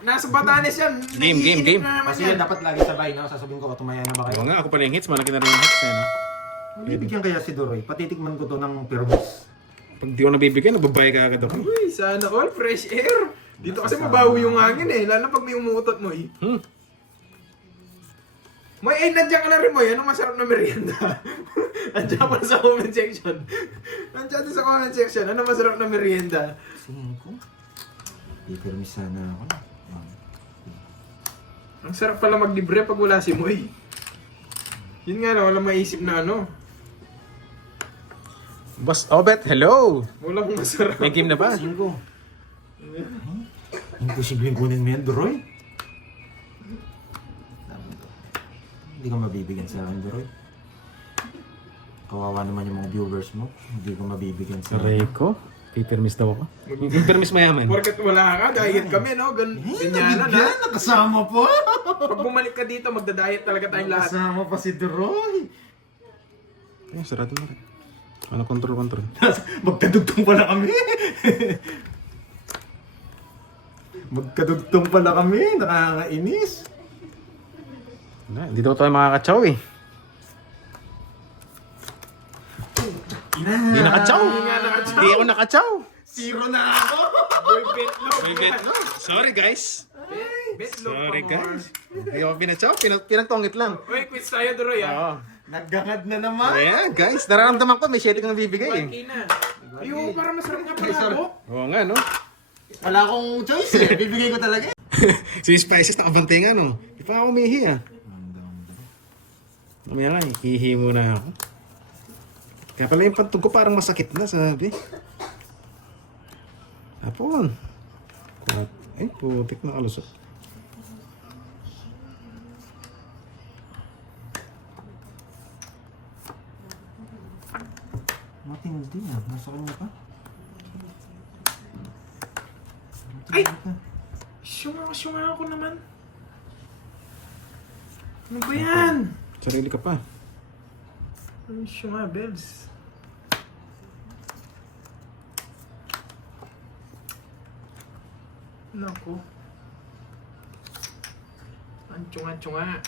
Nasa Batanes yan. Game. Kasi yan dapat lagi sabay, no? Sasabihin ko, tumaya na ba Oo kayo? nga, ako pala yung hits. Malaki na rin yung hits, no? Bibigyan kaya si Doroy. Patitikman ko to ng permis. Pag di ko nabibigyan, nababay ka agad ako. Uy, sana all fresh air. Dito kasi mabawi yung hangin eh. Lalo pag may umuutot mo eh. Moy, ay nandiyan ka na rin mo. Anong masarap na merienda? Nandiyan pa sa comment section. Nandiyan din sa comment section. Anong masarap na merienda? 5. Ipermis sana ako. Ang sarap pala maglibre pag wala si Moy. Yun nga lang, wala maisip na ano. Boss Obet, hello! Walang masarap. May game na ba? 5. Imposibleng kunin mo yan, Doroy. Hindi ka mabibigyan sa akin, Doroy. Kawawa naman yung mga viewers mo. Hindi ko mabibigyan sa Aray ko. Pipermis daw ako. Pipermis mayaman. Porket wala ka, diet kami no? Ganyan na. Nakasama po! Pag bumalik ka dito, magda-diet talaga tayong lahat. Nakasama pa si Doroy. Ay, sarado na rin. Ano, control. Magkadugtong pala kami. Magkadugtong pala kami. Nakakainis. Hindi daw tayo makakatsaw eh. Hindi nakatsaw! Hindi ako nakatsaw! 0 na ako. Boy, betlog. May bet. Sorry guys. Betlog Sorry pa more. guys. Hindi ako pinatsaw. Pinagtongit lang. Uy, quiz tayo, Doroy ah. Oo. Naggangad na naman. Ayan guys, nararamdaman ko may shade kang bibigay eh. Kina. Ayun, para masarap nga pala ako. Oo nga no. Wala akong choice eh. Bibigay ko talaga. Si Spices nakabantay nga no. Di pa ako umihi ah. Mamaya nga, hihi muna ako. Kaya pala yung pantog ko parang masakit na, sabi. Tapon. Ay, putik na kalusot. Matindi ah. Nasa kanya pa. Ay! Syunga ako naman. Ano ba yan? Sarili ka pa. Ano syunga, Bebs? Naku. Ang tsunga-tsunga.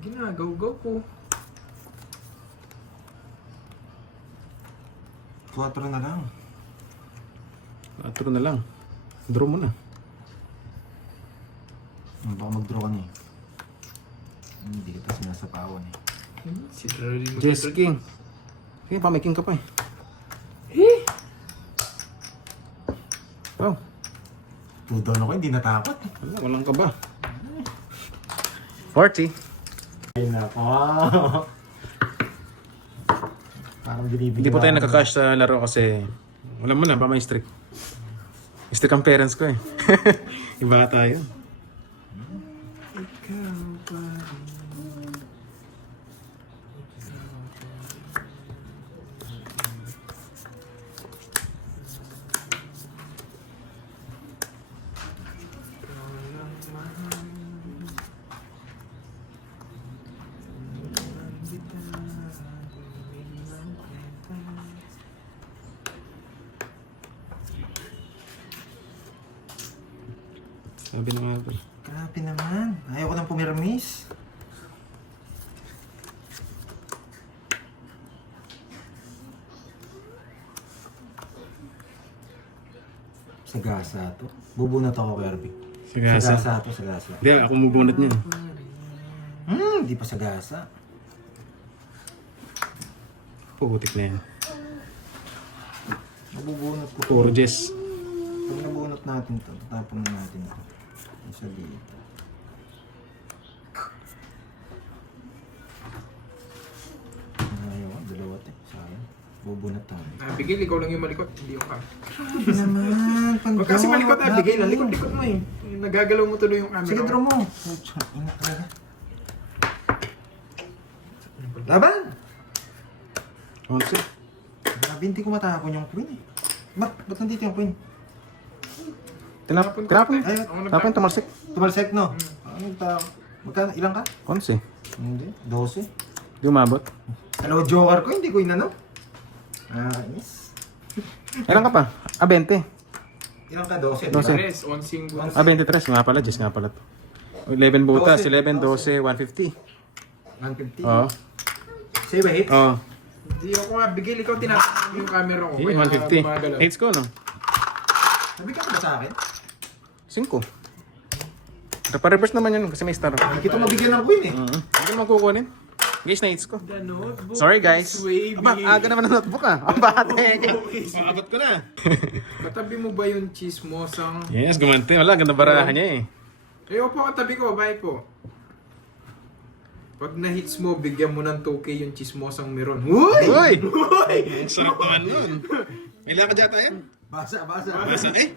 Ginagaw-gaw ko. 4 na lang. Atro na lang. Draw mo na. Baka mag-draw ka na eh. Hindi kita sinasapawan eh. Si Doroy mo. Jess King. Sige, pamiking ka pa eh. Eh! Oh, Tudon ako, hindi natakot. walang ka ba? 40. Ay nako. Parang binibigyan. Hindi po tayo nakakash sa laro kasi alam mo na, pa may strict. Strict ang parents ko eh. Iba tayo. Sabi na nga ba. Grabe naman. Ayaw ko nang pumirmis. Sagasa to. Bubunot ako, Kirby. Sagasa. Sagasa to, sagasa. Hindi, ako mabunot niyan. Di pa sagasa. Putik na yan. Mabubunot ko. Puro Jess. Pag nabunot natin to, tatapon na natin to. Isa dito. Ayaw, dalawa te. Sayang. Bubunot tayo. Bigay, ikaw lang yung malikot, hindi yung camera. Grabe naman. Huwag kasi malikot na, bigay lang. Likot-likot mo eh. Nagagalaw mo tuloy yung camera. Sige, draw mo. Ina talaga. Laban! Onse. Grabe, hindi ko matapon yung queen eh. Ba't nandito yung queen? Tinapon. Ay, Tinapon, tumalsik. tumalsek no? Ano ta? Magkano? Ilang ka? Onse. Hindi. 12. Di umabot. Dalawa joker ko, hindi ko inano. Ah, yes. Ilan ka pa? 20. Ilang ka? 12. 12. Pares, onsing butas. 23 nga pala, Jess nga pala to. 11 butas, 11, 12, 150. 150. Oo. Say wait. Oo. Hindi ako nga, bigil ikaw tinatakot yung camera ko. Eh, Kaya 150. gumagalaw. Hits ko, no? Nabigyan ka ba sa akin? 5. Pa-reverse naman yun kasi may star. Hindi kita mabigyan ng win eh. Hindi mo kukunin. Guys, na-hits ko. The notebook Sorry guys. is wavy. Aba, aga naman ang notebook ah. Ang bate. Maabot ko na. Katabi mo ba yung chismosang... Yes, gumanti. Wala, ganda barahan niya eh. Eh, opo, katabi ko, bye po. Pag na-hits mo, bigyan mo ng 2K yung chismosang meron. Uy! Uy! Uy! Ang sarap naman nun. May lakad yata yan. Basa. Basta eh.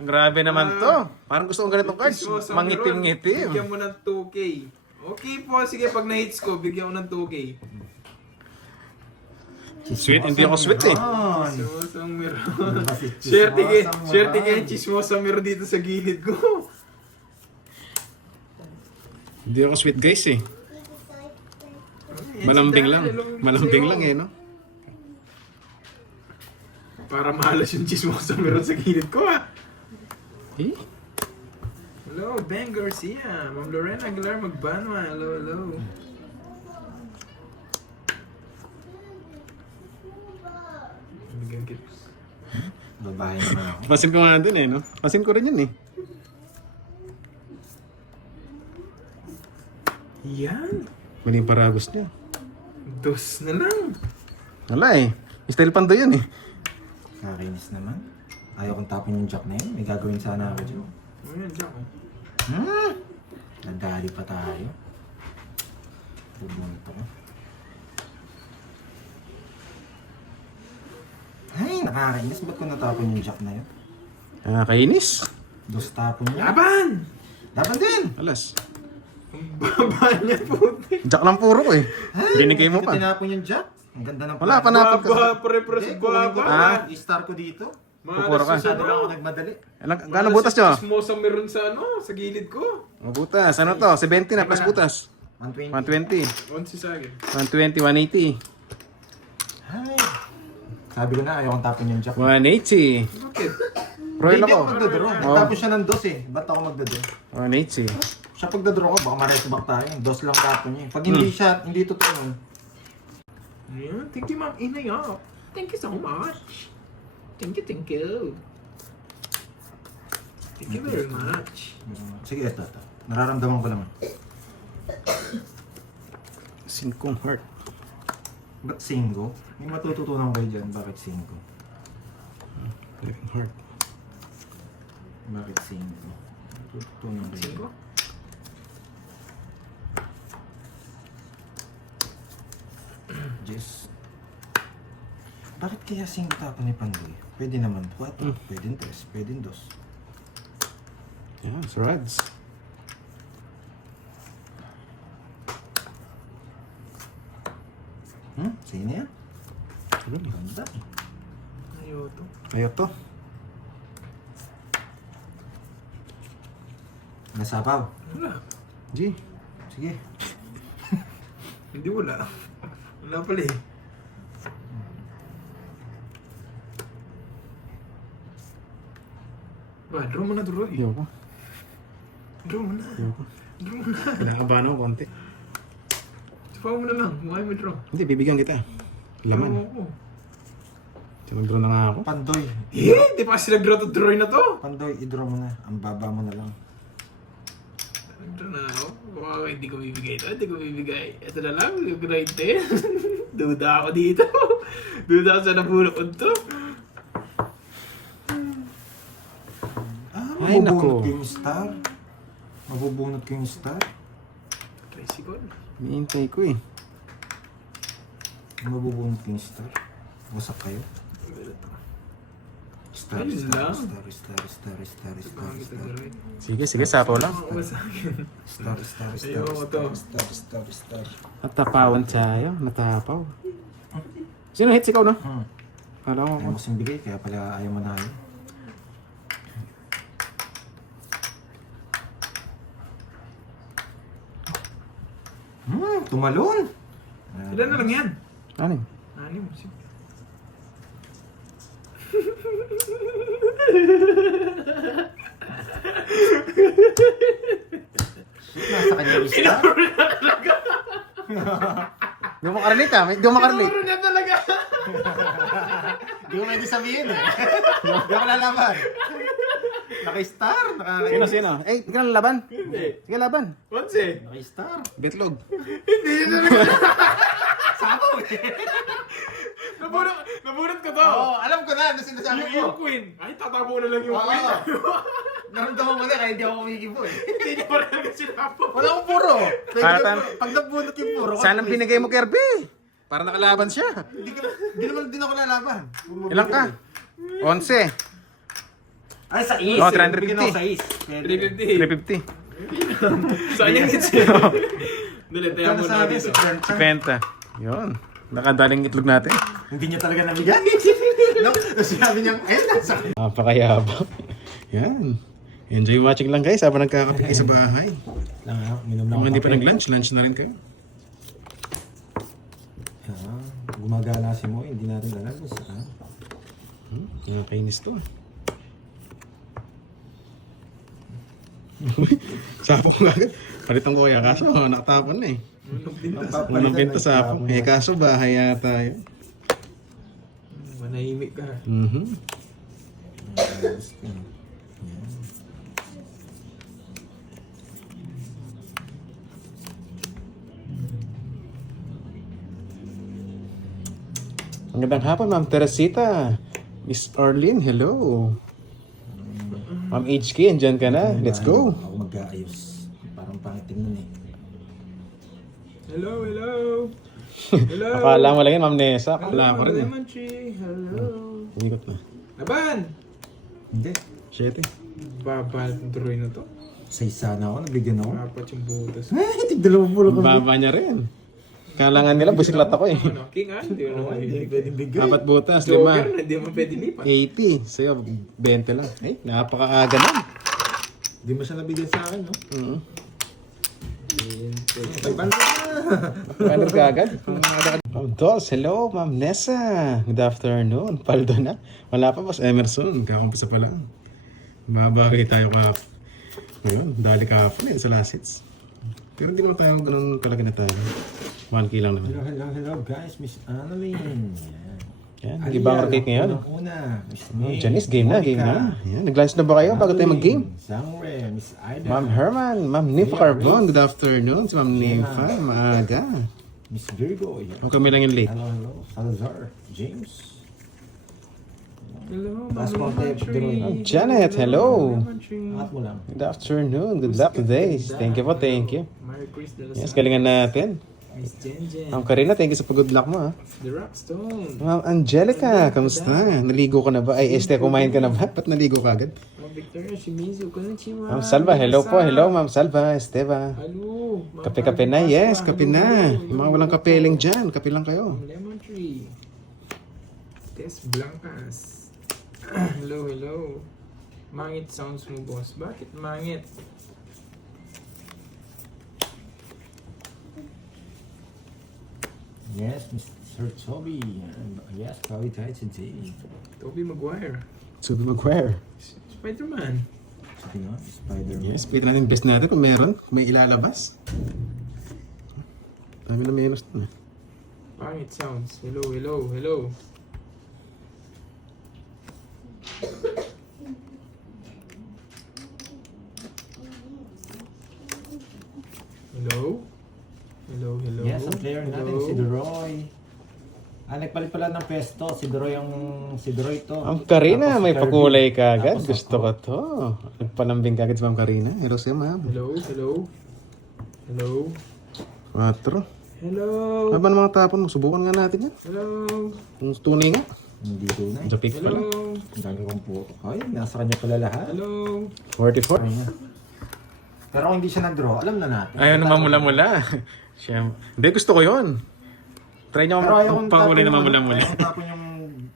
Grabe naman to. Parang gusto kong ganitong cards. Chismosang meron. Mangitim-ngitim. Bigyan mo ng 2K. Okay po, sige, pag na-hits ko, bigyan ko ng 2K. Sweet, hindi ako sweet eh. Chismosang meron. Swerte kayo, chismosang meron dito sa gilid ko. Hindi ako sweet guys eh. Malambing lang. Malambing lang eh, no? Para mahalas yung chismosang meron sa gilid ko, ah. Eh? Hello, Ben Garcia. Ma'am Lorena Aguilar Magbanwa. Hello. Bigyan kita. Babae naman ako. Pasin ko nga din eh, no? Pasin ko rin yun eh. Yan. Mali yung paragos niya. Dos na lang. Wala eh. Style pando yun eh. Nakakainis naman. Ayaw kong tapon yung jack na yun. May gagawin sana ako dyan. Ayan, Jack. Nadali pa tayo. Bubunto ko. Ay, nakakainis. Ba't ko natapon yung jack na yun? Kainis. Dos tapon niya. Laban! Dapat din! Alas. Baba niya, puti. Jack lang puro ko eh. Binigay mo Hindi ko pa. tinapon yung jack. Ang ganda ng Wala pa plano. napon ka. Baba, pare-pres, Hindi, kunin ko baba. pa. I-star ko dito. Pupuro ka. Masyado lang ako nagmadali. Gano'ng butas nyo? Chismosang meron sa sa gilid ko. Oh, butas. Ano to? 70 na plus butas. 120. 120. Onsi sa akin. 120, 180. Ay. Sabi ko na, ayaw kong tapon yung jack. 180. Bakit? Royal Hindi ako. ako magdadraw. Oh. Tapos siya ng dos eh. Ba't ako magdadraw? 180. Siya pagdadraw ko, baka ma-rest back tayo. Dos lang tapon niya. Pag hindi siya, hindi totoo nun. Ayan, thank you, Ma'am Inay. Thank you so much. Thank you. Thank you very much. Sige, ito. Nararamdaman ko lang. 5 heart. Ba't single? May matututunan kayo dyan. Bakit single? 11 heart. Bakit single? Matututunan kayo. Cinco? Jess. Bakit kaya single tapon ni Pandoy? Pwede naman 4, pwede 3, pwede 2. Yan, it's rods. Sino yan? Ganda. Ayaw to. Ayaw to. Nasapaw. Wala. G. Sige. Hindi wala. Wala pala eh. Ba, draw mo na, draw. Ayaw ko. Draw mo na. Ayaw ko. Draw mo na. Kinakabahan ako konti. Sapaw mo na lang. Mukha mo draw. Hindi, bibigyan kita. Draw Laman. ko. Nag-draw na nga ako. Pandoy. Eh, di pa kasi nag-draw to draw na to. Pandoy, i-draw mo na. Ang baba mo na lang. Nag-draw na ako. Wow, hindi ko bibigay ito. Hindi ko bibigay. Ito na lang, yung grade 10. Duda ako dito. Duda ako sa nabulok ko to. Ay, Mabubunot nako. ko yung star. Mabubunot ko yung star. Tricycle. Hinihintay ko eh. Mabubunot ko yung star. Wasak kayo. Star, Ayun star, lang. star, star, star, star, star, star. Sige, sapaw lang. Ako sa akin. Star, star, star, Ayoko to. star, star, star, star. Natapawan tayo. Natapaw. Sino hits ikaw, no? Alam Ayaw ko. mo kasing bigay, kaya pala ayaw mo na ayaw. Tumalon! Ilan na lang yan? Ano? Anim. Nasa kanya yung star. Di mo makarelate ah. Di mo makarelate. Tinuro niya talaga. Hindi ko pwede sabihin eh. Hindi ako lalaban. Naka-star. Sino? Eh, hindi ka na laban. Hindi. Sige, laban. Onse. Naka-star. Betlog. Hindi niya talaga. Sabaw eh. Nabunot ko to. Oo, alam ko na. Ano sinasabi Yung ko? queen. Ay, tatabo na lang yung Oo. queen. Naramdaman mo na kaya hindi ako kumikibo eh. Hindi niya pa talaga sinapo. Wala akong puro. Parang- Pag nabunot yung puro. Sana binigay mo, Kirby. Para nakalaban siya. Hindi naman din ako lalaban. Ilang ka? 11. Ay, sa is. Oh, 350. Bigyan ako sa is. 350. 350. Saan yung hits? Dali, tayo Kano muna sa akin dito. si Brent? 50. Yun. Nakadaling itlog natin. Hindi niya talaga nabigyan. No? Sinabi niya, ayun na sa akin. Napakayabang. Yan. Enjoy watching lang guys habang nagkakape kayo sa bahay. Lang ha, minom Kung hindi pa nag-lunch, lunch na rin kayo. Gumagala si Mo, hindi natin alam kung saan. Nakakainis to. Sapong ko agad. Palitan ko kaya kaso nakatapon na eh. Unang pinta sapong. Eh kaso bahay yata yun. Manahimik ka. Magandang hapon, Ma'am Teresita. Miss Arlene, hello. Ma'am HK, andyan ka na. Let's go. Ako mag-aayos. Parang pangit tingnan eh. Hello, hello. Hello. Akala mo lang yun, Ma'am Nessa. Akala ko rin. Lemon tree. Hello. Umikot na. Laban! Hindi. 7. Babal ng tuloy na to. Sa isa na ako, nabigyan ako. Apat yung butas. Eh, tig-dalawang pulo ko. Baba niya rin. Kalangan nila, busiklat ako eh. Ano, king ah? Hindi mo naman Hindi pwedeng bigay. Apat butas, Joker 5. na, hindi mo pwede lipat. 80. Sa'yo, 20 lang. Eh, napakaaga na. Hindi mo siya nabigyan sa akin, no? Ay, paano ka agad? Ma'am Dos, hello, Ma'am Nessa. Good afternoon. Paldo na. Wala pa, Boss Emerson. Kakampisa pa lang. Mabawi tayo kahapon. Ngayon, dali kahapon eh, sa last hits. Pero hindi naman tayo ganun kalaki na tayo. 1K lang naman. Hello guys, Miss Annalyn. Yan, ibang rotate ngayon. Una, Miss Janice, game na. Yan, nag-lunch na ba kayo bago tayo mag-game? Sangre, Miss Ida. Ma'am Herman, Ma'am Nympha Carbon, good afternoon. Si Ma'am Nympha, maaga. Miss Virgo. O kami lang yung late. Hello. Salazar. James. Hello, Basketball Lemon tape, tree. Duroy. Janet, hello. Lemon tree. Angat mo lang. Good afternoon. Good luck today. Thank you po, thank you. Merry Christmas. Yes, galingan natin. Miss Jen Jen. Ma'am Karina, thank you sa pag-good luck mo ha. The Rockstone. Ma'am Angelica, kamusta? Naligo ka na ba? Ay, kumain ka na ba? Ba't naligo ka agad? Ma'am Victoria Shimizu. Konnichiwa. Ma'am Salva, hello po. Hello, Ma'am Salva, Esteva. Hello. Ma'am Kape-kape na, Pasqua. yes, kape na. Yung mga walang kapeling dyan, kape lang kayo. Ma'am Lemon Tree. Tess Blancas. Hello, hello. Mangit sounds mo, boss. Bakit mangit? Yes, Mr. Toby. Yes, probably tayo today. Toby Maguire. Subi Maguire. Spider-Man. Sabi nga, Spider-Man. Yes, pwede natin best natin kung meron, kung may ilalabas. Dami na menos na. Pangit sounds. Hello, hello, hello. Hello? Hello, hello. Yes, ang player natin, si Duroy. Nagpalit pala ng pesto. Si Duroy to. Ang Karina, Tapos may si Kirby. pakulay ka agad. Tapos Gusto ko to. Nagpalambing ka agad si Ma'am Karina. Hello sa'yo, Ma'am. Hello, hello. Hello. 4. Hello. Ano ba ng mga tapon mo? Subukan nga natin yan. Hello. Kung tunay nga. Hindi tunay. Japik pala. Hello. Ang dami kong po. Ay, nasa kanya pala lahat. Hello. 44. Pero kung hindi siya nag-draw, alam na natin. Ayaw na mamula-mula. Siyempre. Hindi, gusto ko yon. Try nyo Pero ayaw kong panguli na tapon mamula-mula. Ayaw kong tapon yung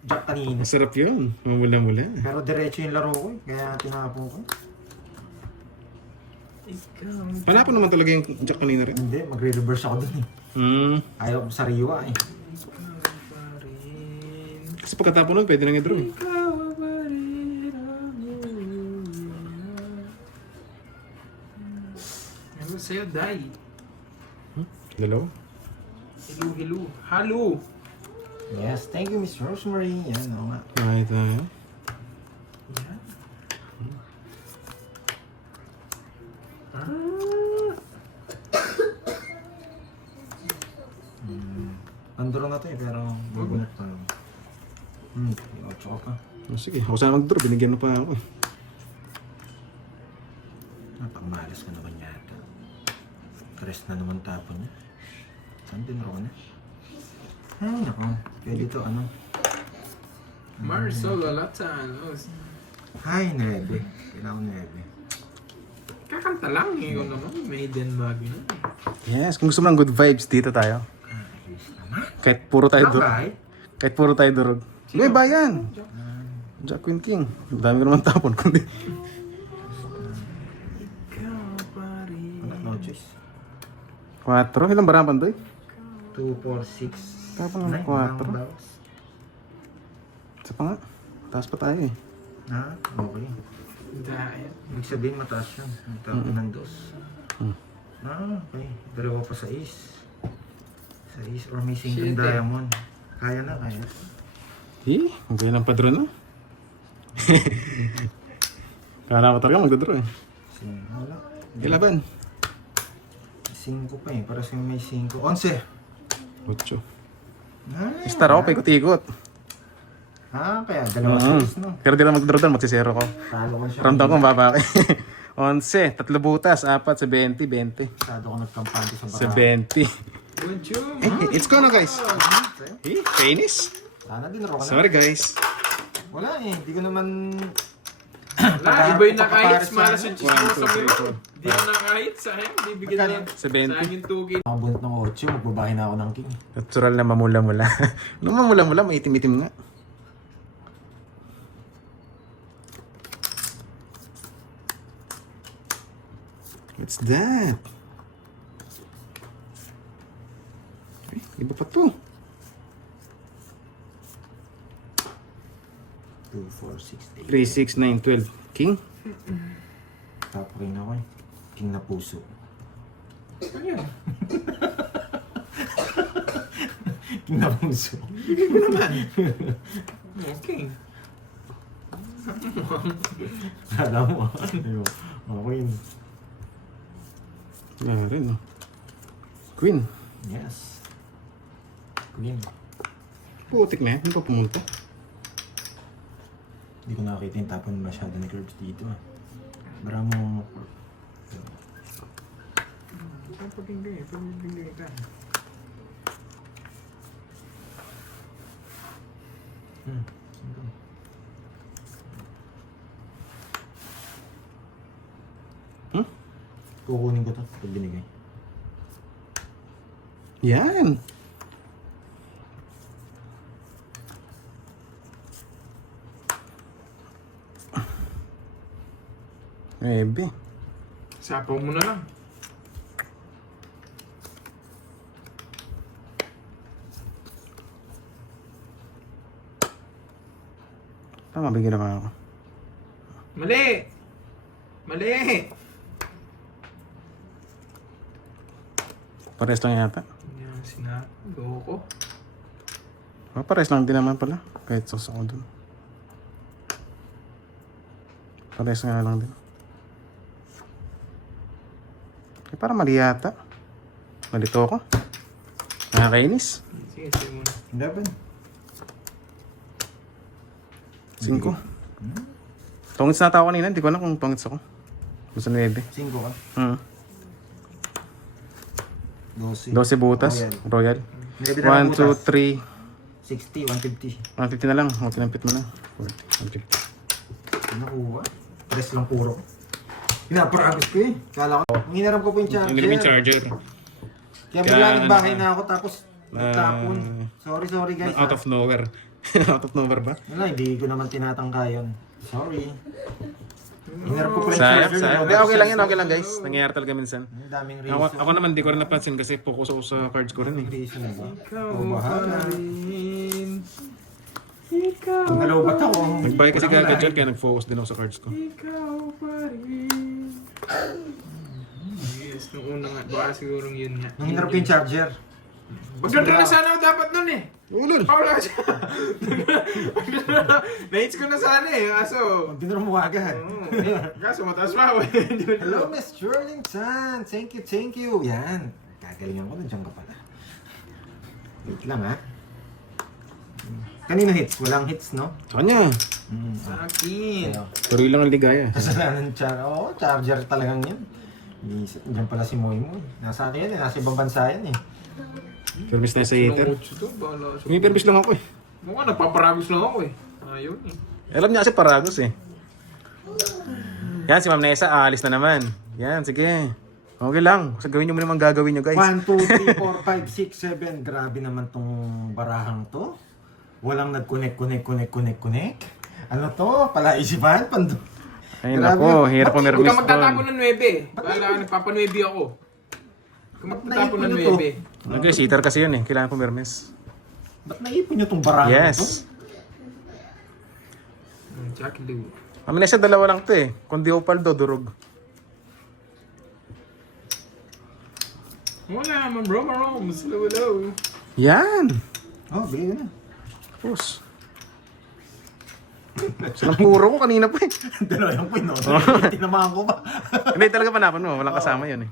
jack kanina. Masarap yun. Mamula-mula. Pero diretso yung laro ko eh. Kaya tinapon ko. Ikaw. Panapon naman talaga yung jack kanina rin. Hindi, magre-reverse ako dun eh. Ayaw ko sariwa eh. Kasi pagkatapon nun, pwede nang i-draw. Ikaw. sa'yo, Day. Dalawa. Hello, hello. Halo. Yes, thank you, Miss Rosemary. Yan, oo nga. Nakita tayo. Yan. Andro na to eh, pero magunat pa. Ocho ka pa. Oh, sige, ako sana mag-draw. Binigyan mo pa ako. Napakamalas ka naman yata. Tres na naman tapon niya. Saan din ako na? Ay, nako. Pwede to, ano? Marcel Lalatanos. Ay, 9. Kailangan 9. Kakanta lang eh. Kung naman, maiden bag yun. Yes, kung gusto mo ng good vibes, dito tayo. Kahit puro tayo durog. Bye. Kahit puro tayo durog. May bayan! Jack Queen King. Dami ko naman tapon. Kundi. Ikaw pa rin. Ano, no choice. 4. Ilang barapan to eh? 2, 4, 6. Tapos ng 4. Isa pa nga. Taas pa tayo eh. Ha? Okay. Dahil. Ibig sabihin mataas yan. Nagtapon ng 2. Okay. Dalawa pa sa is. Sa is or may single Shit, eh. diamond. Kaya na, kaya. Eh, ang gaya ng padron na. Kala ko talaga magdodraw eh. Wala. Ilaban. 5 pa eh. Para sa may 5. 11. 8. Ay, Star ako, paikot-ikot. kaya dalawa sa is, no? Pero di lang magdodraw doon, magsisero ko. Talo ko siya. Ramdam ko babaki. 11, 3 butas, 4 sa 20, 20. Masyado ko nagkampante sa Sa baka. 20. Good job. Eh, it's go na guys. Eh, Chinese. Sana din ro ka na. Sorry guys. Wala eh. Hindi ko naman... Wala, iba yung nakahit. Malas yung 1, 2, chismosa mo 3, yun. Di ako nakahit sa akin. Bibigyan Magkano? lang. Sa 20. Sa akin 2K. Nakabunot ng 8, magbabahay na ako ng king. Natural na mamula-mula. Nung mamula-mula, may itim-itim nga. What's that? Ay, iba pa to. 2, 4, 6, 8. 3, 6, 9, 12. King? Top ring ako eh. King na puso. Ano yan? King na puso. Okay. Kala mo. Ayun. Okay. Nga rin, no? Queen. Yes. Queen. Putik na yan. Hindi pa pumunta. Hindi ko nakakita yung tapon masyado ni Curbs dito ah. Bara mo... Pag-ingay ka. Kukunin ko to pag binigay. Yan. Ebe. Sapaw mo na lang. Tama, bigyan naman ako. Mali! Mali! Pares lang yata. Yan, sinago ko. Pares lang din naman pala. Kahit sauce ako dun. Pares nga lang din. Eh, parang mali yata. Malito ako. Nakakainis. Sige, sige muna. 11. 5. Tongits na tao kanina. Hindi ko alam kung tongits ako. Basta 9. 5 ka. 12. 12 butas. Royal. 1, 2, 3. 60, 150. 150 na lang. Magkinampit mo na. 150. Nakuha. Press lang puro. Pinaparabis ko eh. Kala ko. Ang hinaram ko po yung charger. Hindi namin charger. Kaya bigla nagbahay na ako tapos nagtapon. Sorry guys. Out of nowhere. Out of nowhere ba? Wala, hindi ko naman tinatangka yun. Sorry. Hinarap ko pa yung Sayang, charger. sayang. Eh, okay lang yun, okay lang guys. Nangyayari talaga minsan. Ang daming Ako, reason. ako naman, di ko rin napansin kasi focus ako sa cards ko rin eh. Reason ba? Ikaw Oh, bahala. pa rin. Ikaw. Pag nalobat ako. Nagbay kasi walang kagad dyan, lahat. kaya nag-focus din ako sa cards ko. Ikaw pa rin. Yes, Yung una nga, baka siguro yun nga. Nung hinarap ko yung charger. Magdadala na sana ako dapat nun eh. Ulol! Wala siya. Na-hits ko na sana eh, kaso... Dinuro mo agad. Kaso mataas pa ako eh. Hello, Miss Sterling Chan. Thank you. Yan. Gagalingan ko, nandiyan ka pala. Wait lang ha. Kanino hits? Walang hits, no? Sa kanya. Sa akin. Tuloy lang ang ligaya. Kasalanan charger. Oo, charger talagang yan. Diyan pala si Moy Moy. Nasa akin yan eh. Nasa ibang bansa yan eh. Permis na sa hater. May permis lang ako eh. Mukha nagpaparagos lang ako eh. Ayun eh. Alam niya kasi paragos eh. Yan, si Ma'am Nessa, aalis na naman. Yan, sige. Okay lang. Basta gawin niyo mo naman gagawin niyo, guys. 1, 2, 3, 4, 5, 6, 7. Grabe naman tong barahang to. Walang nag-connect. Ano to? Palaisipan? Ay nako, hirap po Huwag mermis kang magtatapon doon. ng 9. Bala ka, nagpapanuebi ako. Huwag kang magtatapon ng 9. Okay, sitter kasi yun eh. Kailangan po mermis. Ba't naipon niyo tong barahang to? Yes. Jackie Lou. Ma'am Nessa, dalawa lang to eh. Kundi Opaldo, durog. Wala, Ma'am Roma. Hello. Yan. Oh, bigay na. Tapos. Silang puro ko kanina pa eh. Dalawa yung pin, no? Tinamahan ko ba? Hindi talaga panapon mo. Walang kasama yun eh.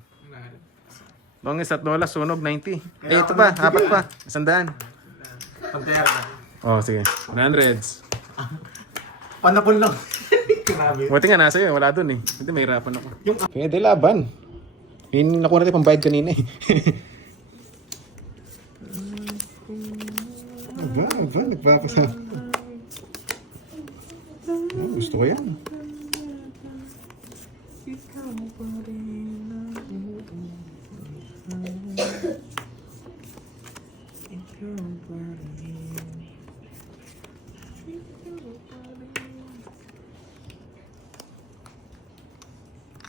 Longest at Nola, sunog 90. Eh, ito pa. Apat pa. 100. Pantera ka. Oh, sige. 100s. Panapon lang. Grabe. Buti nga nasa yun. Wala dun eh. Hindi, mahirapan ako. Pwede laban. Yung nakuha natin pambayad kanina eh. Aba, nagpapasama. Oh, gusto ko yan.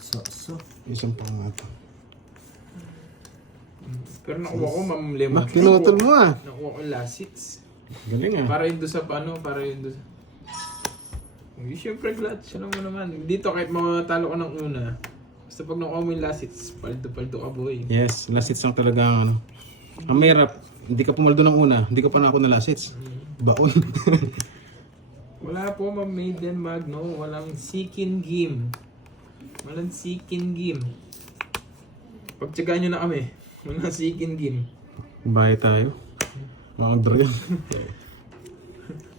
So. Isang pang nga ito. Pero nakuha ko, Ma'am Lemon. Pinutol mo ah. Nakuha ko lasits. Galing ah. Para yun doon sa ano, para yun doon sa... Hindi, syempre clutch. Alam mo naman. Dito kahit matalo ka ng una. Basta pag nakuha mo yung lasits, paldo-paldo ka boy. Yes, last hits lang talaga ang ano. Ang mahirap, hindi ka pumaldo ng una, hindi ka pa na ako na last hits. Baon. Wala po, Ma'am Maiden Magno. Walang seeking game. Walang seeking game. Pagtsagaan nyo na kami. Walang seeking game. Bahay tayo. Mga dragon.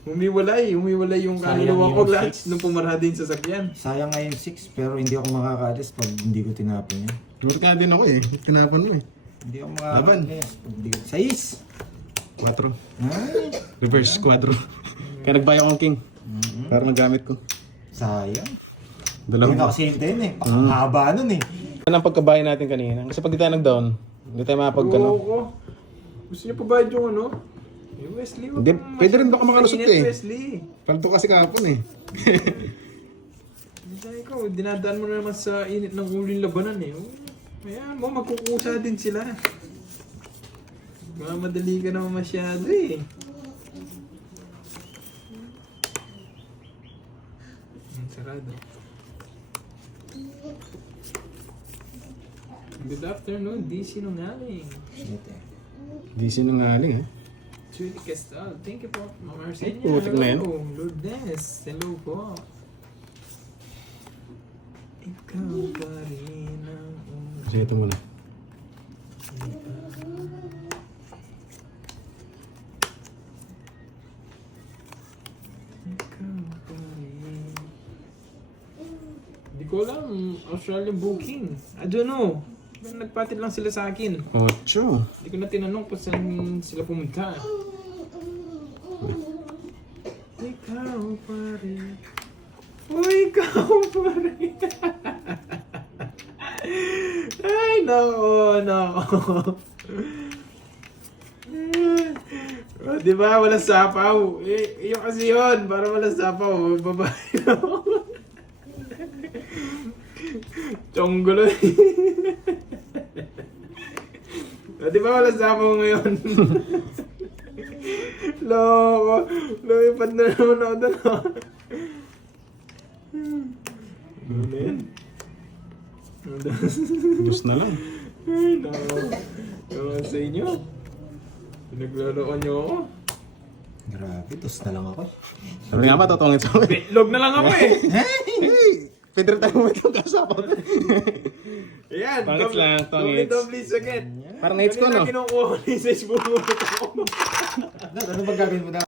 Humiwalay yung Sayang kaluluwa ko yung clutch six. nung pumara din sa sakyan. Sayang nga yung 6 pero hindi ako makakalis pag hindi ko tinapon yan. Tulad ka din ako eh. Tinapan mo eh. Hindi ako Laban. makakalis pag hindi ko... 6! 4. Ay! Reverse quadro. Kaya nagbayo akong king. Para nagamit ko. Sayang. Hindi na Dalawa. kasi hintayin eh. Pakahaba nun eh. Yan ang pagkabahay natin kanina. Kasi pag di tayo nag-down, hindi tayo mapagkano. Oo. Gusto niyo pa ba yung ano? Yung Wesley. Hindi, pwede rin baka makalusot eh. Wesley. Palto kasi kahapon eh. Hindi ikaw, dinadaan mo na naman sa init ng uling labanan eh. Ayan mo, magkukusa din sila. Madali ka naman masyado eh. Sarado. Good afternoon, di sinungaling. Di sinungaling eh. Julie Castal, thank you po, Mama Arsenio. Putik na yan. Hello, Lourdes, hello po. Ikaw pa rin ang Kasi ito muna. ikaw pa rin. Hindi ko alam, Australian booking. I don't know. Nagpatid lang sila sa akin. 8. Hindi ko na tinanong kung saan sila pumunta. Ikaw pa rin. Oh, ikaw pa rin. Ay, nako. Oh, di ba? Walang sapaw. Eh, yung kasi yun. Para walang sapaw. Babae na ako. Chonggulo eh. Oh, di ba walang sapaw ngayon? Loko. Lumipad na naman ako doon. Ano yan? Diyos na lang. Ay, nako. Ewan sa inyo. Pinaglaloan niyo ako. Grabe, tos na lang ako. Sabi nga ba, tutungin sa akin. Bitlog na lang ako eh. Hey! Pwede rin tayo moment yung kasapan. Ayan. Pangits lang, pangits. Doble sagit. Parang hits ko, no? Kanina kinukuha ni sa isbungot ako. Ano ba gagawin mo na?